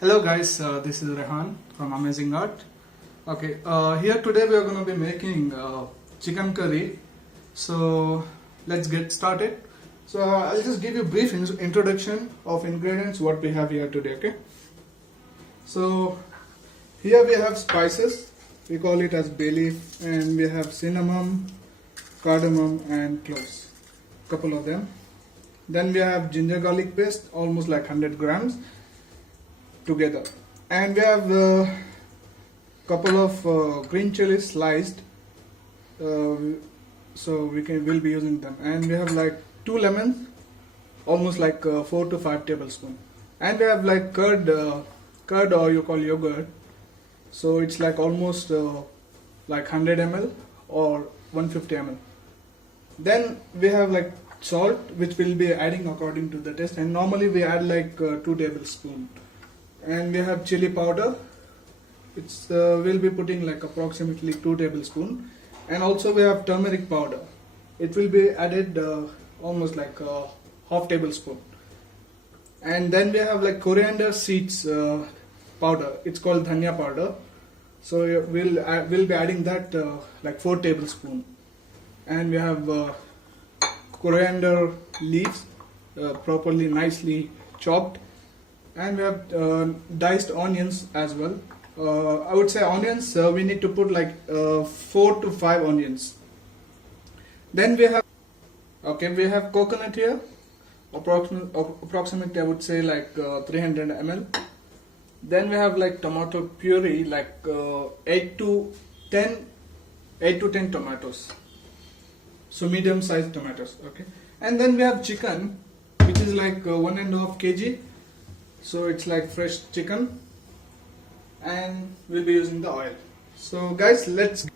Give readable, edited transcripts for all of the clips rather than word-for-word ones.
Hello guys, this is Rehan from Amazing Art. Okay, here today we are going to be making chicken curry. So let's get started. So I'll just give you a brief introduction of ingredients what we have here today. Okay. So here we have spices. We call it as bay leaf, and we have cinnamon, cardamom, and cloves. Couple of them. Then we have ginger garlic paste, almost like 100 grams together, and we have a couple of green chilies sliced, so we'll be using them, and we have like 2 lemons, almost like 4 to 5 tablespoons, and we have like curd or you call yogurt, so it's like almost like 100 ml or 150 ml. Then we have like salt, which we'll be adding according to the taste, and normally we add like 2 tablespoons. And we have chili powder. It's we'll be putting like approximately 2 tablespoons, and also we have turmeric powder. It will be added almost like half tablespoon. And then we have like coriander seeds powder. It's called dhania powder. So we'll be adding that like 4 tablespoons. And we have coriander leaves, properly nicely chopped. And we have diced onions as well. I would say onions, we need to put like 4 to 5 onions. Then we have coconut here, approximately I would say like 300 ml. Then we have like tomato puree, like 8 to 10 tomatoes. So medium sized tomatoes, okay. And then we have chicken, which is like 1.5 kg. So it's like fresh chicken, and we'll be using the oil. So guys, let's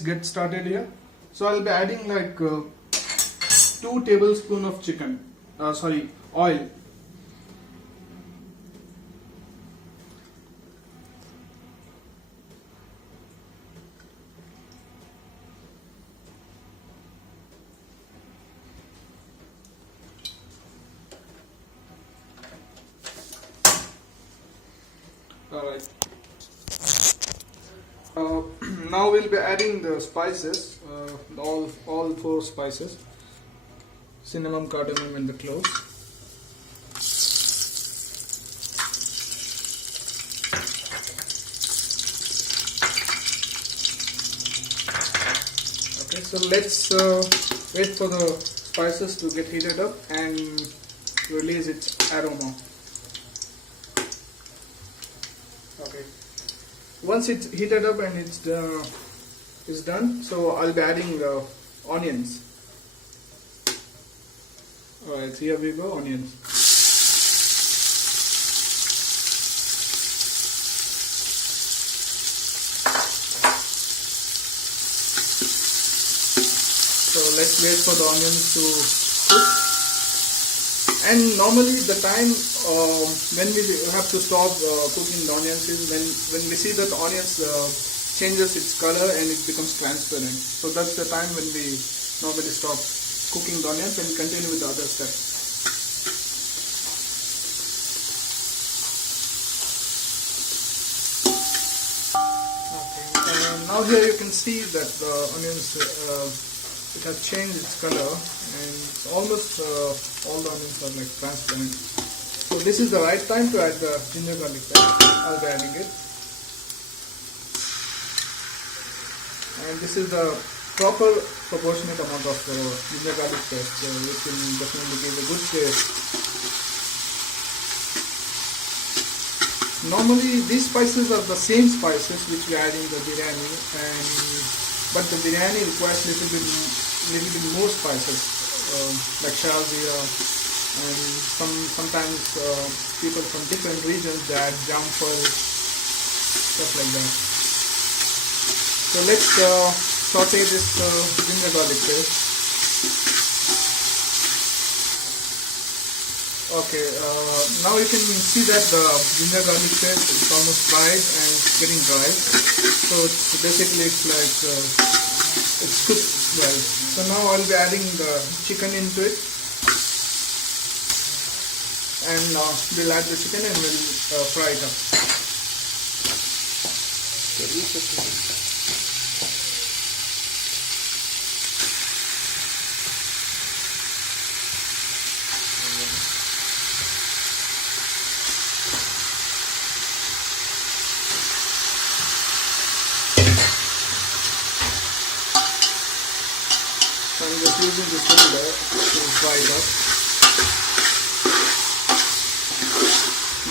get started here. So I'll be adding like 2 tablespoons of oil. Alright. Now we'll be adding the spices, all 4 spices: cinnamon, cardamom, and the cloves. Okay, so let's wait for the spices to get heated up and release its aroma. Okay, once it's heated up and it's done, so I'll be adding onions. Alright, here we go, onions. So let's wait for the onions to cook. And normally the time when we have to stop cooking the onions is when we see that the onions changes its color and it becomes transparent. So that's the time when we normally stop cooking the onions and continue with the other steps. Okay. Now here you can see that the onions it has changed its color, and almost all the onions are like transparent. So this is the right time to add the ginger garlic paste. I'll be adding it, and this is the proper proportionate amount of ginger garlic paste, which will definitely give a good taste. Normally these spices are the same spices which we add in the biryani, but the biryani requires little bit more spices, like shalzira, and sometimes people from different regions they add jamfal, stuff like that. So let's saute this ginger garlic paste. Okay, now you can see that the ginger garlic paste is almost dried and it's getting dry. So it's like it's cooked well. So now I'll be adding the chicken into it, and we'll add the chicken and we'll fry it up. So I'm just using this cylinder to fry it up.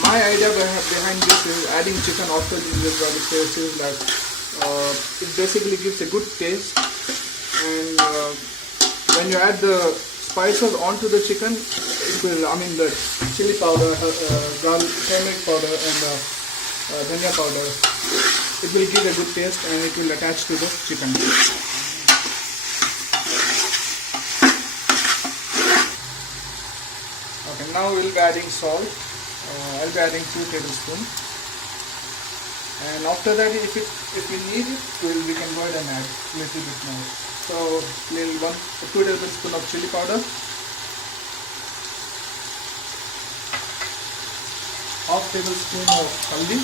My idea behind this is adding chicken after ginger garlic paste is that it basically gives a good taste, and when you add the spices onto the chicken, it will, the chili powder, garlic, turmeric powder and dhania powder, it will give a good taste and it will attach to the chicken. Okay, now we'll be adding salt. I'll be adding 2 tablespoons, and after that, if we need it, we can go ahead and add a little bit more. So, 2 tablespoons of chili powder, half tablespoon of haldi,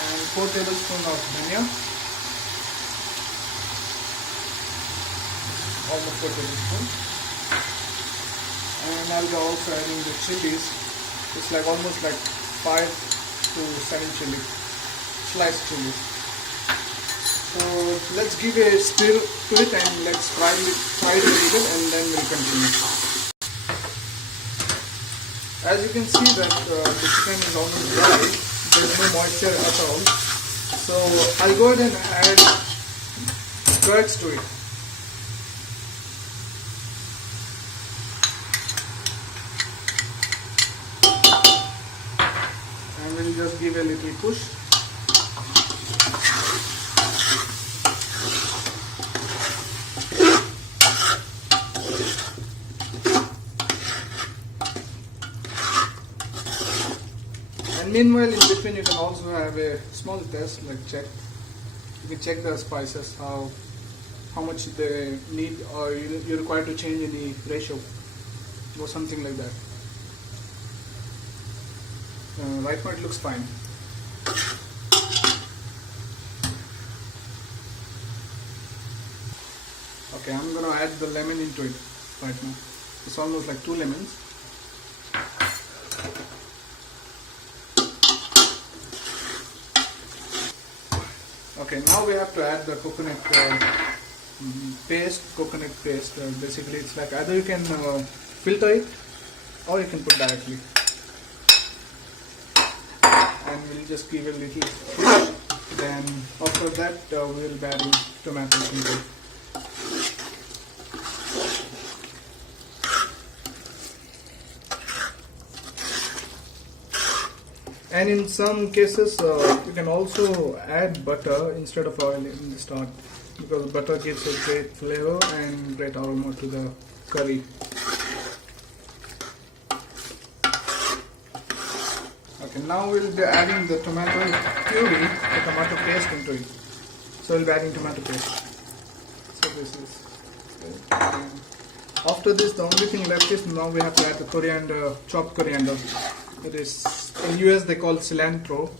and 4 tablespoons of dhania, almost 4 tablespoons. And I'll be also adding the chilies. It's like almost like 5 to 7 chili, sliced chilies. So let's give a stir to it and let's fry it a little and then we'll continue. As you can see that the chicken is almost dry. There's no moisture at all. So I'll go ahead and add curds to it. We'll just give a little push. And meanwhile, in between, you can also have a small test, like check. You can check the spices, how much they need, or you're required to change any ratio or something like that. Right now it looks fine. Okay, I'm going to add the lemon into it right now. It's almost like 2 lemons. Okay, now we have to add the coconut paste. Basically, it's like either you can filter it or you can put directly. And we'll just give a little push. Then after that we'll be adding tomatoes into it. And in some cases you can also add butter instead of oil in the start, because butter gives a great flavor and great aroma to the curry. Okay, now we'll be adding the tomato puree, the tomato paste into it. So we'll be adding tomato paste. So this is. After this, the only thing left is now we have to add the coriander, chopped coriander. It is in US they call cilantro.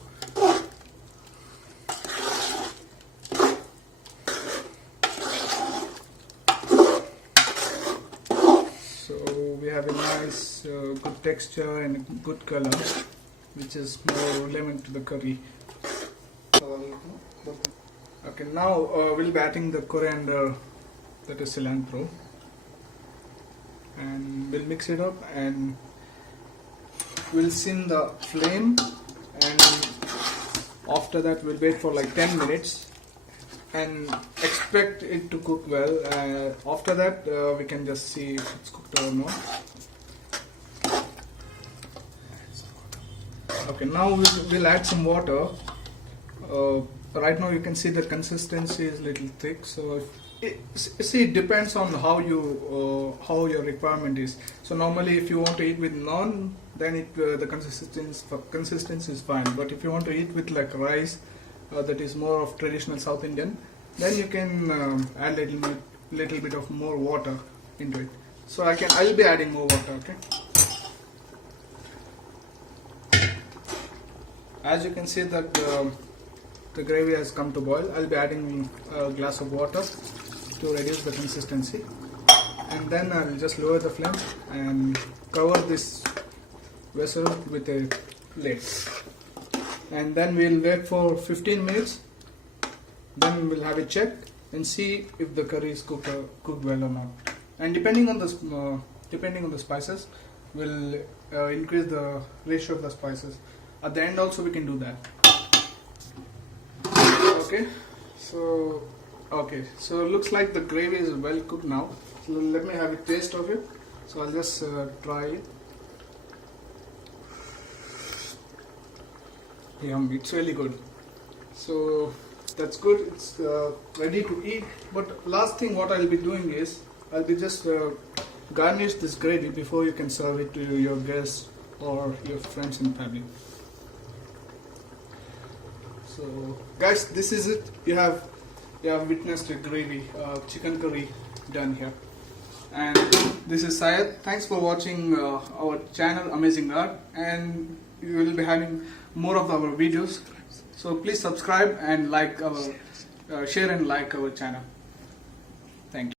So we have a nice, good texture and good color, which is more relevant to the curry. Okay, now we'll be adding the coriander, that is cilantro, and we'll mix it up and we'll sim the flame, and after that we'll wait for like 10 minutes and expect it to cook well. After that we can just see if it's cooked or not. Okay, now we'll add some water. Right now you can see the consistency is a little thick, so it depends on how your requirement is. So normally if you want to eat with naan, then the consistency is fine. But if you want to eat with like rice, that is more of traditional South Indian, then you can add little bit of more water into it. So I'll be adding more water. Okay. As you can see that the gravy has come to boil, I'll be adding a glass of water to reduce the consistency, and then I'll just lower the flame and cover this vessel with a lid, and then we'll wait for 15 minutes. Then we'll have a check and see if the curry is cooked well or not. And depending on the spices, we'll increase the ratio of the spices. At the end also we can do that. Okay, so looks like the gravy is well cooked now. So let me have a taste of it. So I'll just try it. Yum, it's really good. So that's good. It's ready to eat. But last thing what I'll be doing is I'll be just garnish this gravy before you can serve it to your guests or your friends and family. So guys, this is it. You have witnessed a gravy, chicken curry done here. And this is Syed. Thanks for watching our channel Amazing Art, and we will be having more of our videos. So please subscribe and like our share and like our channel. Thank you.